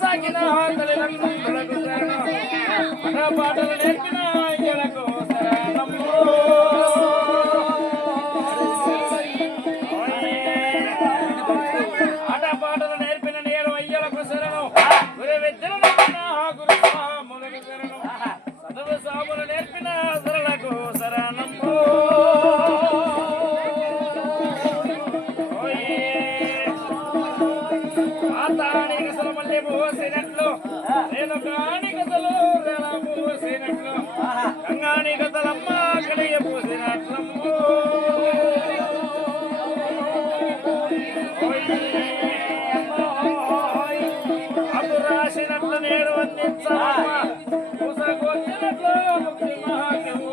సాగిన పాటలు నేర్పిన ఆట పాటలు నేర్పిన నేను అయ్యలకు శరణం గురు విద్యను గురు స్వాములకు శరణం చదువు సాములు నేర్పిన సరళకు శరణము ఆతానికి సలమల్లి పోసినట్లు నేను కాని కథలు పోసినట్లు గంగాని కథలమ్మ కలియ పోసినట్లమ్ము అప్పుడు రాసినట్లు నేను అందించాలమ్మా పూసకొచ్చినట్లు ముక్తి మహాకవు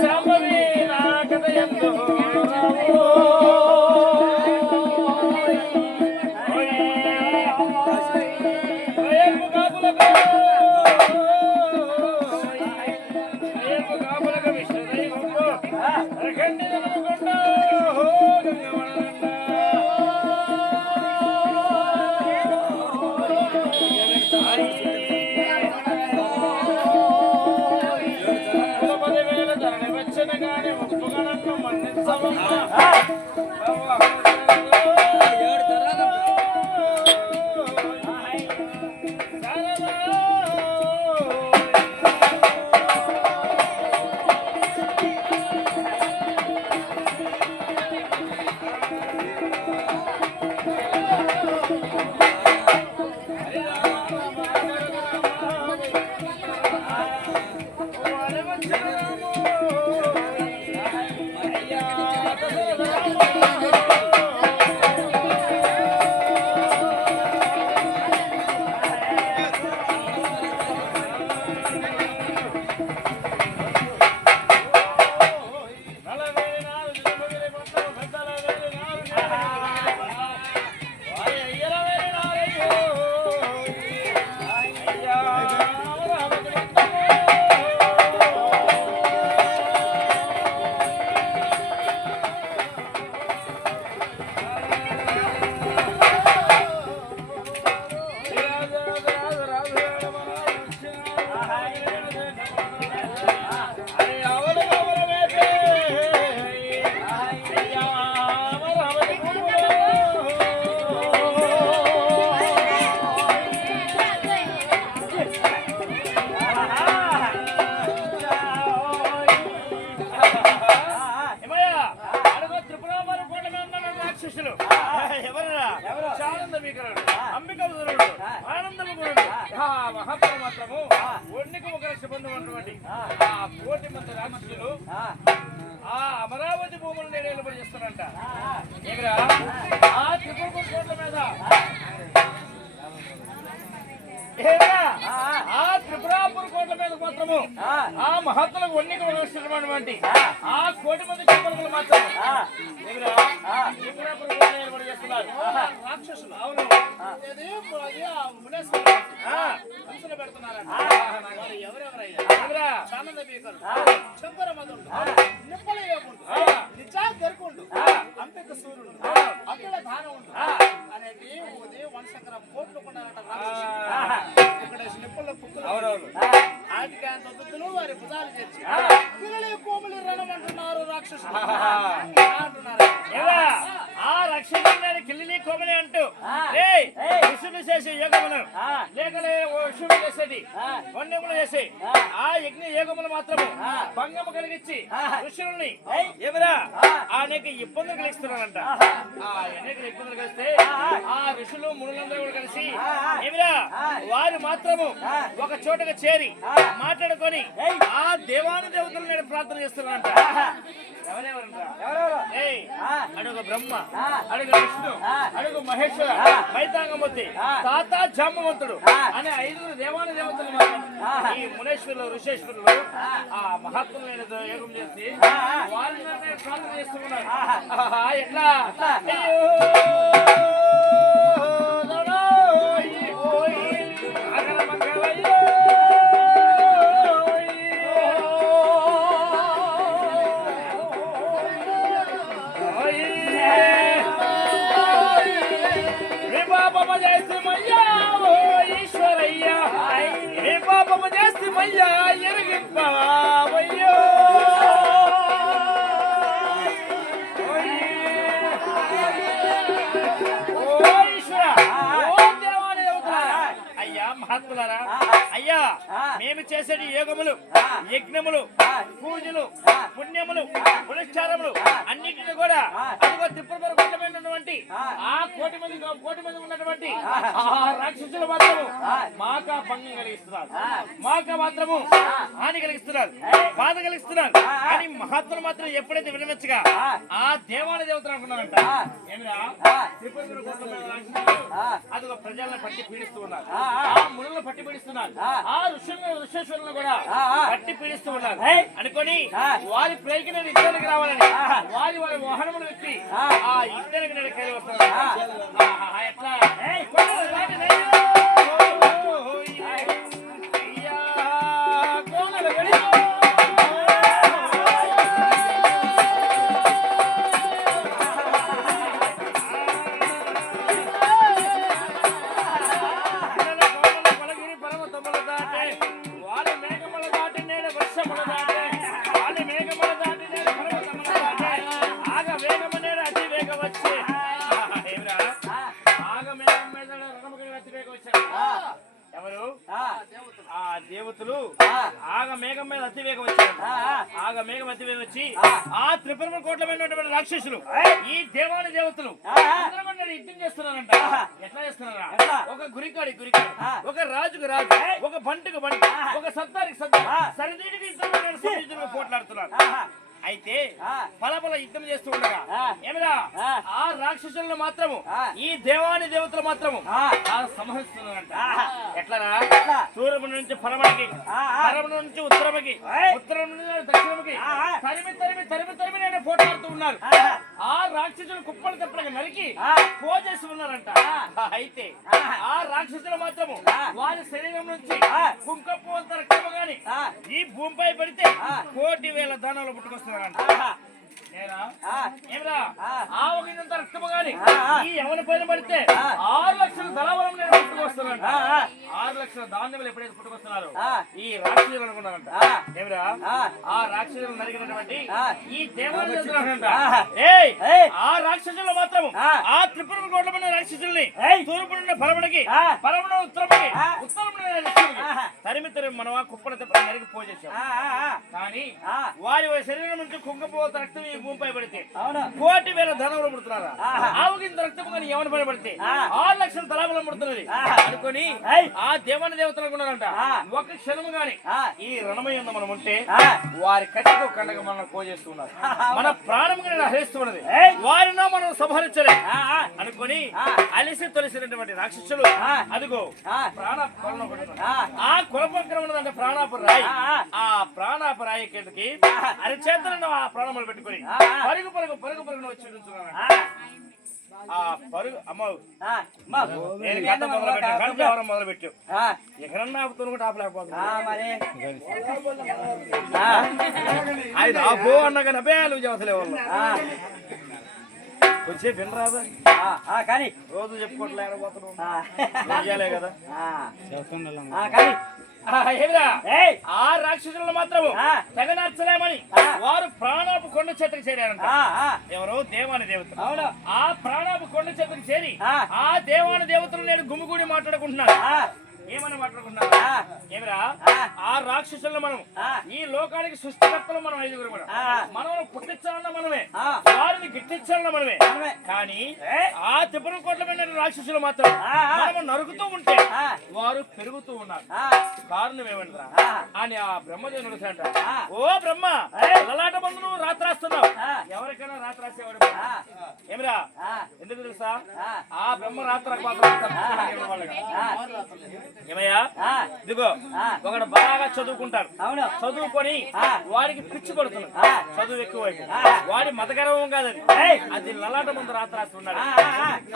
శాంభవి నా కథ ఎంతో కోటి మంది రాక్షసులు ఆ అమరావతి భూములు నేను నిలబడి చేస్తానంట. ఏమిరా ఆ త్రిపురపురి కోట్ల మీద ఆ త్రిపురాపురి కోట్ల మీద మాత్రము ఆ మహత్తులకు వన్నికలు వస్తున్నటువంటి ఆ కోటి మంది త్రిపురకులు మాత్రం త్రిపురాపురి కోట్ల నిలబడి చేస్తున్నారు రాక్షసులు. అవును పెడుతున్నారంట. ఎవరెవరయ్యా? సానంద బీకరు, చంపర మధుడు, నిప్పల యోగుడు, నిజా దొరుకుండు, అంబిక సూర్యుడు, అఖిల దానవుడు అనేది వంశకర కోట్లు కొన్నారట. ఇక్కడ నిప్పుల కుక్కలు ఆటికి అంత దుద్దులు వారి భుజాలు చేర్చి పిల్లలు కోములు రణమంటున్నారు రాక్షసులు అంటున్నారు. ఆ రక్షణ కిల్లి కోమలి అంటూ విష్ణుడు చేసే యోగములు లేకలే విష్ణుడు చేసేది వన్యములు చేసి ఆ యజ్ఞ యోగములు మాత్రము భంగము కలిగించి ఋషుల్ని ఏమిరా అనేక ఇబ్బందులు కలిగిస్తున్నారంట. ఆ అనేక ఇబ్బందులు కలిస్తే ఆ ఋషులు మునులందరూ కూడా కలిసి ఏమిరా వారు మాత్రము ఒక చోటగా చేరి మాట్లాడుకొని ఆ దేవాను దేవతలు నేను ప్రార్థన చేస్తున్నారంట. అడుగు బ్రహ్మ, అడుగు విష్ణు, అడుగు మహేశ్వర, మైతాంగమూర్తి, తాత జాంబవంతుడు అనే 5 దేవాను దేవతలు ఈ మునేశ్వరులు ఋషేశ్వరులు ఆ మహాత్ములైన యోగం చేసి వారిని ప్రార్థన చేస్తున్నారు. ఎట్లా మయ్యా ఎరిగింపవయ్యో అయ్యా మహాత్ములారా, అయ్యా మేము చేసేది యోగములు యజ్ఞములు పూజలు పుణ్యములు పునశ్చారములు అన్నిటిని కూడా అదిగో త్రిపుర ఉన్నటువంటి ఆ కోటి మంది ఉన్నటువంటి ఆ రాక్షసులు మాత్రము మాక భంగం కలిగిస్తున్నారు, మాక మాత్రము హాని కలిగిస్తున్నారు, బాధ కలిగిస్తున్నారు అని మహాత్ములు మాత్రం ఎప్పుడైతే వినవచ్చుగా ఆ దేవాలయ దేవతలు అనుకున్నారంట. ఏమిరా త్రిపుర అదిగో ప్రజలను పట్టి పీడిస్తూ ఉన్నారు, ఆ మునులను పట్టి పీడిస్తున్నారు, ఆ ఋషేశ్వరులను కూడా పట్టి పీడిస్తూ ఉన్నారు అనుకొని వారి ప్రేకి నేను ఇద్దరికి రావాలని వారి వాహనములు ఎత్తి ఆ ఇద్దరికి నేను కలిగి వస్తున్నారు. ఎట్లా దేవతలు ఆగ మేఘం మీద అతివేగం వచ్చారు. ఆగ మేఘం అతివేగం వచ్చి ఆ త్రిపుర కోట్ల మీద రాక్షసులు ఈ దేవాలయ దేవతలు యుద్ధం చేస్తున్నారంట. ఎట్లా చేస్తున్నారా? ఒక గురికాడి ఒక రాజుకు రాజు, ఒక బంటుకు బంటు, ఒక సత్తారికి సత్తా సరిదీటికి పోట్లాడుతున్నారు. అయితే బలబల యుద్ధం చేస్తూ ఉండగా ఏమిరా ఆ రాక్షసులను మాత్రము ఈ దేవాని దేవతలు మాత్రము సంహరిస్తున్నారంట. ఎట్లరా? తూర్పు నుంచి పరమకి, పరమ నుంచి ఉత్తరముకి, ఉత్తరం నుంచి దక్షిణముకి తరిమి తరిమి తరిమి తరిమి నేను పోట్లాడుతూ ఉన్నారు. ఆ రాక్షసులు కుప్పలు తెప్పలకి నరికి పోజేసి ఉన్నారంట. అయితే ఆ రాక్షసులు మాత్రము వారి శరీరం నుంచి కుంకపోత రక్తము గాని ఈ భూమిపై పడితే 1,000,000 దానాలు పుట్టుకొస్తున్నారు. ఏమరా ఆ ఒకంత రక్తము గాని ఈ ఎవరి పైన పడితే 6 లక్షల ధనబలం నేను పుట్టుకొస్తున్నానంట. 6 లక్షల ధాన్యములు ఎప్పుడైతే పుట్టుకొస్తున్నారు ఈ రాక్షసులు అనుకున్నారంట. ఏమరా ఆ రాక్షసులు నరికినటువంటి ఈ దేవాలయంట ఆ రాక్షసులు మాత్రము ఆ త్రిపుర కోట్ల మంది రాక్షసుల్ని తూర్పునున్న పరముడికి, పరమున ఉత్తరముకి, ఉత్తరమున తరిమి తరిమి మనం ఆ కుప్పల తెప్ప నరికి పోజేశాం. కానీ వారి శరీరం నుంచి కుంగపోత రక్తం ఈ భూమిపై పడితే 1,000,000 ధనములు పుడుతున్నారా ఆవుకింత రక్తం కానీ ఎవరి పని పడితే 6 లక్షల తలాబలం పుడుతున్నది అనుకొని ఆ దేవాని దేవతలు అనుకున్నారంట ఒక క్షణము గాని ఈ రణమయ్య మనం ఉంటే వారి కట్టకు కండగా మనం కోజేస్తున్నారు మన ప్రాణం హరిస్తున్నది వారినో మనం సంహరించలే అనుకొని అలిసి తొలిసినటువంటి రాక్షసులు అదిగో ప్రాణ ఆ కులపక్రం ఉన్నదంటే ప్రాణాపు రాయి ఆ ప్రాణాపు రాయి కిందకి అరిచేతులను ఆ ప్రాణములు పెట్టుకుని పరుగు పరుగు పరుగు పరుగును వచ్చి ఆ పరుగు అమ్మ మొదలు పెట్టు ఎక్కడన్నా ఆపుతున్నా ఆపలేకపోతున్నా అది ఆపో అన్నా కానీ అభయాలు చేసలే వాళ్ళు వచ్చే వినరాదు కానీ రోజు చెప్పుకోవట్లే కదా ఆ రాక్షసులను మాత్రము తెగ నచ్చలేమని వారు ప్రాణాపు కొండ చెట్టుకు చేరారంట ఎవరు దేవాని దేవతలు ఆ ప్రాణాపు కొండ చెట్టుకు చేరి ఆ దేవాని దేవతలు నేను గుమిగూడి మాట్లాడుకుంటున్నాను ఏమని మాట్లాడుకున్నారు ఏమిరా ఆ రాక్షసులను మనం ఈ లోకానికి సృష్టికర్తలు మనం 5గురు మనం పుట్టించాలన్న మనమే వారిని గిట్టించాలన్న మనమే కానీ ఆ త్రిపురం కోట్ల మీద రాక్షసులు మాత్రం మనం నరుకుతూ ఉంటే వారు పెరుగుతూ ఉన్నారు కారణం ఏమంటారా అని ఆ బ్రహ్మదేవుడు అంట ఓ బ్రహ్మ లలాట బంధును రాత్రాస్తున్నావు ఎవరికైనా రాత్రాసేవాడు ఏమిరా ఎందుకు తెలుసా ఆ బ్రహ్మ రాత్ర ఏమయ్యా ఇదిగో ఒకడు బాగా చదువుకుంటారు చదువుకొని వాడికి పిచ్చి పడుతున్నాడు చదువు ఎక్కువ వాడి మతగర్వం కాదని అది లలాట ముందు రాత రాస్తున్నాడు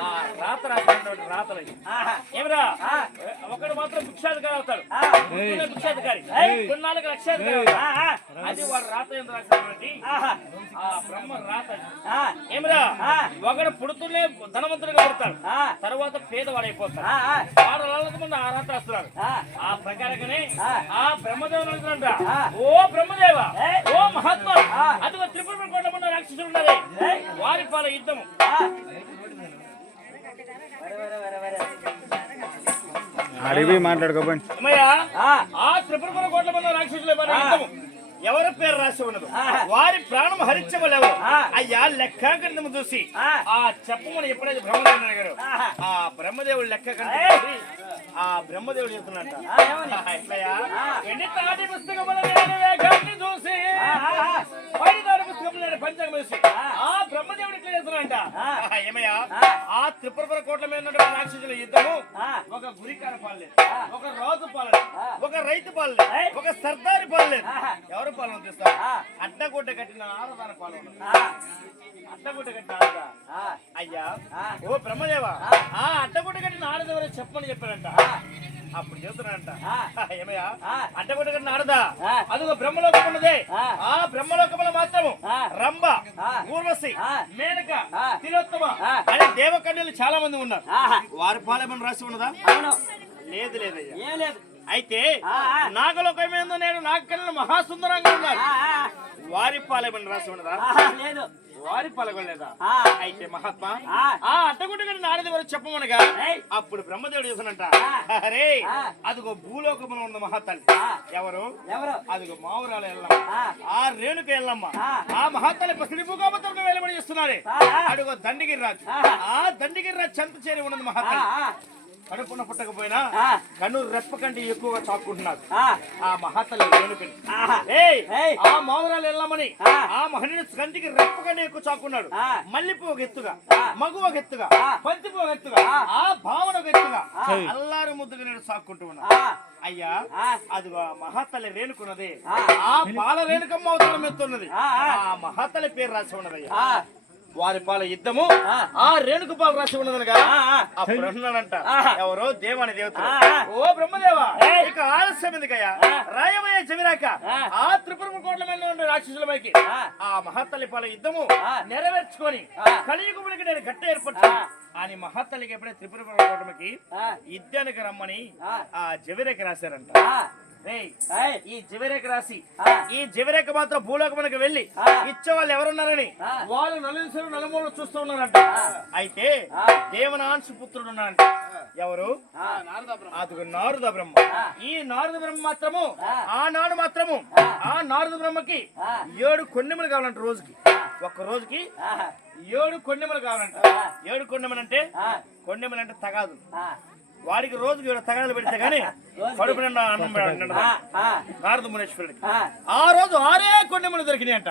ఆ రాత రాసినటువంటి రాతలు ఏమిరా ఒకడు మాత్రం భిక్షాధికారి అవుతాడు భిక్షాధికారి కొన్నాళ్ళకి లక్షాధికారి అవుతాడు అది వాడు రాత ఎందుకు రాసినటువంటి ఆ బ్రహ్మ రాత ఏమిరా ఒకడు పుడుతూనే ధనవంతుడిగా పుడతాడు తర్వాత పేదవాడైపోతాడు వాడు లలాట ముందు ఆ రాత రాస్తున్నారు ఆ ప్రకారంగానే ఆ బ్రహ్మదేవుడు అంట ఓ బ్రహ్మదేవ ఓ మహాత్మా అదిగో త్రిపుర కోట ముందు రాక్షసులు ఉన్నది వారి పాల యుద్ధము అడిగి మాట్లాడుకోండి ఆ త్రిపుర కోట్ల ముందు రాక్షసుల యుద్ధము ఎవరి పేరు రాసి ఉన్నది వారి ప్రాణం హరించవలేవు అయ్యా లెక్క కింద చూసి ఆ చెప్పమని ఎప్పుడైతే బ్రహ్మదేవుడు అడిగారు ఆ బ్రహ్మదేవుడు లెక్క కింద ఆ బ్రహ్మదేవుడు చెప్తున్నట్ట ఎన్ని తాటి పుస్తకములు చూసి పైన తాటి పుస్తకములు పంచకం చూసి ఆ బ్రహ్మదేవుడు ఇట్లా చెప్తున్నట్ట ఏమయ్యా ఆ త్రిపుర కోట్ల మీద ఉన్నటువంటి రాక్షసుల యుద్ధము ఒక గురికార పాలలేదు ఒక రాజు పాలలేదు ఒక రైతు పాలలేదు ఒక సర్దారి పాలలేదు ఎవరు పాలన తీస్తారు అడ్డగుడ్డ కట్టిన ఆడదాని పాలన అడ్డగుడ్డ కట్టిన ఆడదా అయ్యా ఓ బ్రహ్మదేవ ఆ అడ్డగుడ్డ కట్టిన ఆడదెవరో చెప్పమని చెప్పారంట అప్పుడు చెబుతున్నాడంట ఏమయ్యా అడ్డగుడ్డ కట్టిన ఆడదా అదిగో బ్రహ్మలోకం ఉన్నదే ఆ బ్రహ్మలోకములో మాత్రము రంభ ఊర్వశి మేనక తిలోత్తమ అనే దేవకన్యలు చాలా మంది ఉన్నారు వారి పాలమని రాసి ఉన్నదా లేదు లేదయ్యా అయితే నాగలోకం ఏందో నేను నాగకన్యలు మహాసుందరంగా ఉన్నారు వారి పాలమని రాసి ఉన్నదా లేదు వారి పాల్గొనలేదా అయితే మహాత్మా ఆ అడ్డగుడ్డ కట్టిన ఆడది వరకు చెప్పమనగా అప్పుడు బ్రహ్మదేవుడు చేసినంట అరే అదిగో భూలోకములో ఉన్న మహాతల్లి ఎవరు అదిగో మావురాలు ఎల్లమ్మ ఆ రేణుక ఎల్లమ్మ ఆ మహాతల్లి పసిడి భూగోపంలో వెలువడి చేస్తున్నారే అడుగో దండిగిరి రాజు ఆ దండిగిరి రాజు చెంత చేరి ఉన్నది మహాతల్లి కడుపున పుట్టకపోయినా కన్ను రెప్ప కంటే ఎక్కువగా చాక్కుంటున్నారు ఆ మహాతల్లి రేణుకని ఆ మావురాలు ఎల్లమని ఆ మహనీయుడు కంటికి రెప్ప కంటే ఎక్కువ చాక్కున్నాడు మల్లిపూ ఒక ఎత్తుగా మగు ఒక ఎత్తుగా బంతిపూ ఒక ఎత్తుగా ఆ భావన ఒక ఎత్తుగా అల్లారు ముద్దుగా నేను చాక్కుంటూ ఉన్నా అయ్యా అది మహాతల్లి రేణుకున్నది ఆ బాల రేణుకమ్మ అవతారం ఎత్తున్నది ఆ మహాతల్లి పేరు రాసి ఉన్నదయ్యా వారి పాల యుద్ధము ఆ రేణుక పాలు రాసి ఉన్నదనగా అప్పుడు అంటున్నాడంట ఎవరో దేవాని దేవతలు ఓ బ్రహ్మదేవ ఇక ఆలస్యం ఎందుకయ్యా రాయమయ్య చెవిరాక ఆ త్రిపుర కోట్ల మీద ఉండే రాక్షసుల పైకి ఆ మహాతల్లి పాల యుద్ధము నెరవేర్చుకొని కలియుగమునికి నేను గట్ట ఏర్పరచు అని మహాతల్లికి ఎప్పుడైతే త్రిపుర కోటమికి యుద్ధానికి రమ్మని ఆ జవిరేఖ రాశారంట ఈ జవిరేఖ రాసి ఈ జవిరేఖ మాత్రం భూలోకమునకు వెళ్ళి ఇచ్చే వాళ్ళు ఎవరున్నారని వాళ్ళు నలుగురు నలుమూలలు చూస్తూ ఉన్నారంట అయితే దేవనాంశ పుత్రుడు ఉన్నారంట ఎవరు? అదుగు నారద బ్రహ్మ. ఈ నారద బ్రహ్మ మాత్రము ఆనాడు మాత్రము ఆ నారద బ్రహ్మకి 7 కొండెములు కావాలంట. రోజుకి ఒక్క రోజుకి 7 కొండెములు కావాలంట. 7 కొండెములు అంటే కొండెములు అంటే తగాదు. వాడికి రోజుకి 7 తగాదులు పెడితే గానీ కడుపు నిండా అన్నం నారద మునేశ్వరుడికి. ఆ రోజు 6 కొండెములు దొరికినాయంట.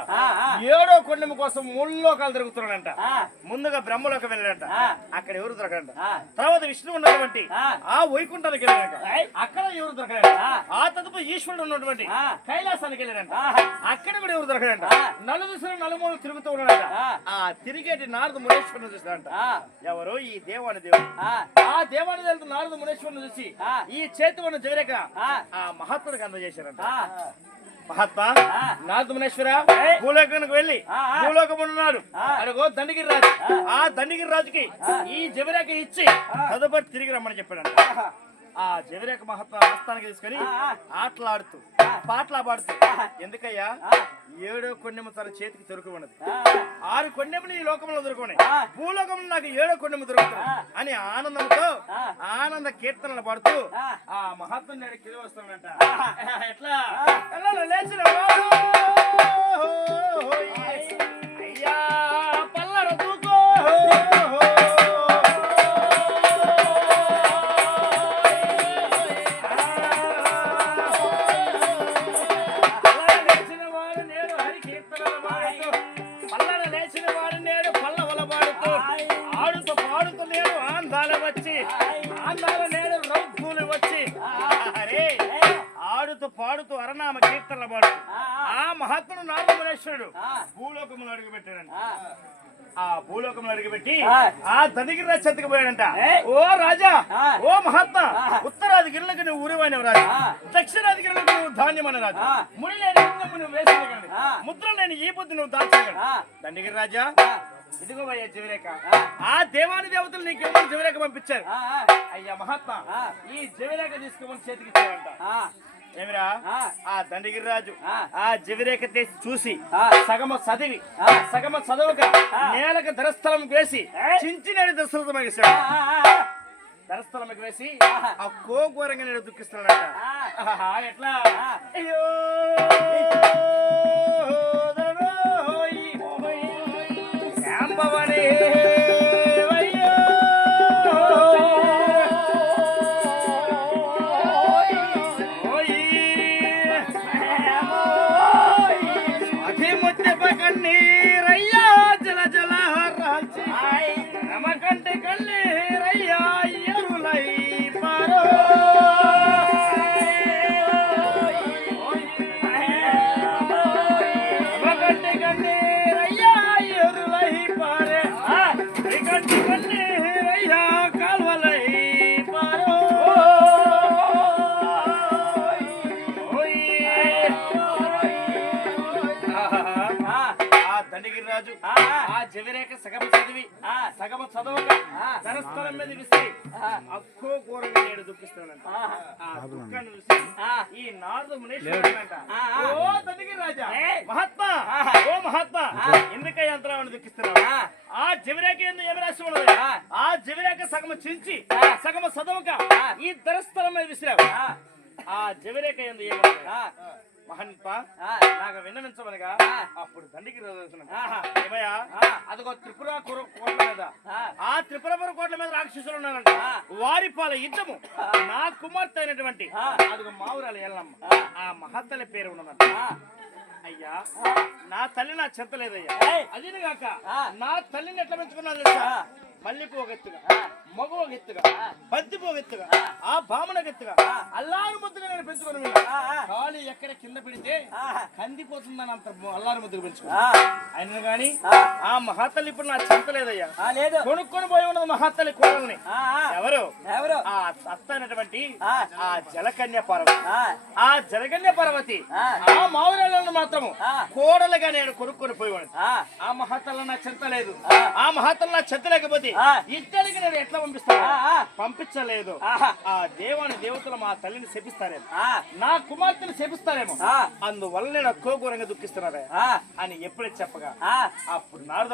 7వ కొండెము కోసం 3 లోకాలు దొరుకుతున్నాడంట. ముందుగా బ్రహ్మలోకి వెళ్ళాడంట. అక్కడ ఎవరు దొరకడంట. తర్వాత విష్ణువు ఉన్నటువంటి ఆ వైకుంఠానికి వెళ్ళాడంట. అక్కడ ఎవరు దొరకడంట. ఆ తదుపరి ఈశ్వరుడు ఉన్నటువంటి కైలాసానికి వెళ్ళాడంట. అక్కడ కూడా ఎవరు దొరకడంట. నలుదిశలు నలుమూలలు తిరుగుతూ ఉన్నాడంట. ఆ తిరిగేటి నారద మునేశ్వరుని చూసాడంట. ఎవరు? ఈ దేవాని దేవుడు. ఆ దేవాని దేవుడు నారద మునేశ్వరుని చూసి ఈ చేతి ఉన్న జగరేఖ ఆ మహాత్ముడికి అందజేశారంట. మహాత్మా నారద మునేశ్వర భూలోకానికి వెళ్ళి భూలోకం ఉన్నాడు. అడుగో దండగిరి రాజు. ఆ దండగిరి రాజుకి ఈ జగరేఖ ఇచ్చి తదుపరి తిరిగి రమ్మని చెప్పాడంట. ఆ జగరేఖ మహత్వ ఆస్థానానికి తీసుకొని ఆటలాడుతూ పాటలా పాడుతూ, ఎందుకయ్యా 7వ కొండెము తన చేతికి దొరికి ఉన్నది. 6 కొండెములు ఈ లోకంలో దొరుకున్నాయి. భూలోకంలో నాకు 7వ కొండెము దొరుకుతుంది అని ఆనందంతో ఆనంద కీర్తనలు పాడుతూ ఆ మహాత్ముని నేడు కింద వస్తున్నాడంట. ఎట్లా లేచిన అయ్యా పల్లడ దూకో పాడుతూ అరనామ కీర్తనలు పాడుతూ ఆ మహాత్ముడు నారద మునేశ్వరుడు భూలోకములు అడుగుపెట్టాడంట. ఆ భూలోకంలో అడుగుపెట్టి ఆ దండగిరి రాజు చెంతకు పోయాడంట. ఓ రాజా, ఓ మహాత్మా, ఉత్తరాది గిరులకు నువ్వు ఊరివైన రాజు, దక్షిణాది గిరులకు నువ్వు ధాన్యమైన రాజు, ముడి లేని నువ్వు వేసిన ముద్ర లేని ఈ బుద్ధి నువ్వు దాల్చగలడు. దండగిరి రాజా, ఇదిగో అయ్యా జవిరేఖ. ఆ దేవాని దేవతలు నీకేమో జవిరేఖ పంపించారు. అయ్యా మహాత్మా, ఈ జవిరేఖ తీసుకోమని చేతికి ఇచ్చారంట. ఏమిరా? ఆ దండగిరి రాజు ఆ జవిరేఖ చూసి సగమ చదివి సగమ చదవక నేలకు ధరస్థలం వేసి చించినాడు దశరథం వేశాడు. ధరస్థలంకి వేసి ఆ కోఘోరంగా నేను దుఃఖిస్తున్నాడంట. ఎట్లా? అయ్యో శాంభవనే ఆ జవిరేఖ సగమ చదివి సగమ చదవక ధనస్థలం మీద విసి అక్కో ఘోరంగా నేడు దుఃఖిస్తానంట. ఆ దుఃఖాన్ని చూసి ఈ నారద మునేశ్వరుడంట, ఓ దండగిరి రాజా, మహాత్మా, ఓ మహాత్మా, ఎందుకయ్యా అంతరాన్ని దుఃఖిస్తున్నావు? ఆ జవిరేఖ ఏమి రాసి ఉన్నది? ఆ జవిరేఖ సగమ చించి సగమ చదవక ఈ ధనస్థలం మీద విసిరావు. ఆ జవిరేఖ ఎందు ఏమన్నా మహన్ప నాకు విన్నవించమనగా అప్పుడు దండికి ఏమయ్యా, అదిగో త్రిపుర కోట్ల మీద ఆ త్రిపురపుర కోట్ల మీద రాక్షసులు ఉన్నారంట. వారి పాల యుద్ధము నా కుమార్తె అయినటువంటి అదిగో మావురాలు ఎల్లమ్మ ఆ మహత్తల పేరు ఉన్నదంట. అయ్యా, నా తల్లి నా చెంతలేదయ్యా. అదిని కాక నా తల్లిని ఎట్లా పెంచుకున్నా తెలుసా? మల్లిపూ ఒక ఎత్తుగా, మగ ఒక ఎత్తుగా, బంతిపూ ఒక ఎత్తుగా, ఆ బామున ఎత్తుగా అల్లారు ముద్దుగా నేను పెంచుకుని కాలు ఎక్కడ కింద పెడితే కందిపోతుందని అంత అల్లారు ముద్దుగా పెంచుకున్నా. అయినా గాని ఆ మహాతల్లి ఇప్పుడు నా చెంతలేదయ్యా. కొనుక్కొని పోయి ఉన్నది మహాతల్లి కోడల్ని. ఎవరు? ఆ అత్త అయినటువంటి ఆ జలకన్య పార్వతి. ఆ జలకన్య పార్వతి ఆ మావురాలను మాత్రము కోడలుగా నేను కొనుక్కొని పోయి ఉన్నది. ఆ మహాతల్లి నా చెంతలేదు. ఆ మహాతల్లి నా చెంతలేకపోతే ఇద్దరికి నేను ఎట్లా పంపిస్తాను? పంపించలేదు. ఆ దేవాని దేవతలు మా తల్లిని శపిస్తారేమో, నా కుమార్తెని శపిస్తారేమో, అందువల్ల నేను అక్కో ఘోరంగా దుఃఖిస్తున్నారా అని ఎప్పుడైతే చెప్పగా అప్పుడు నారద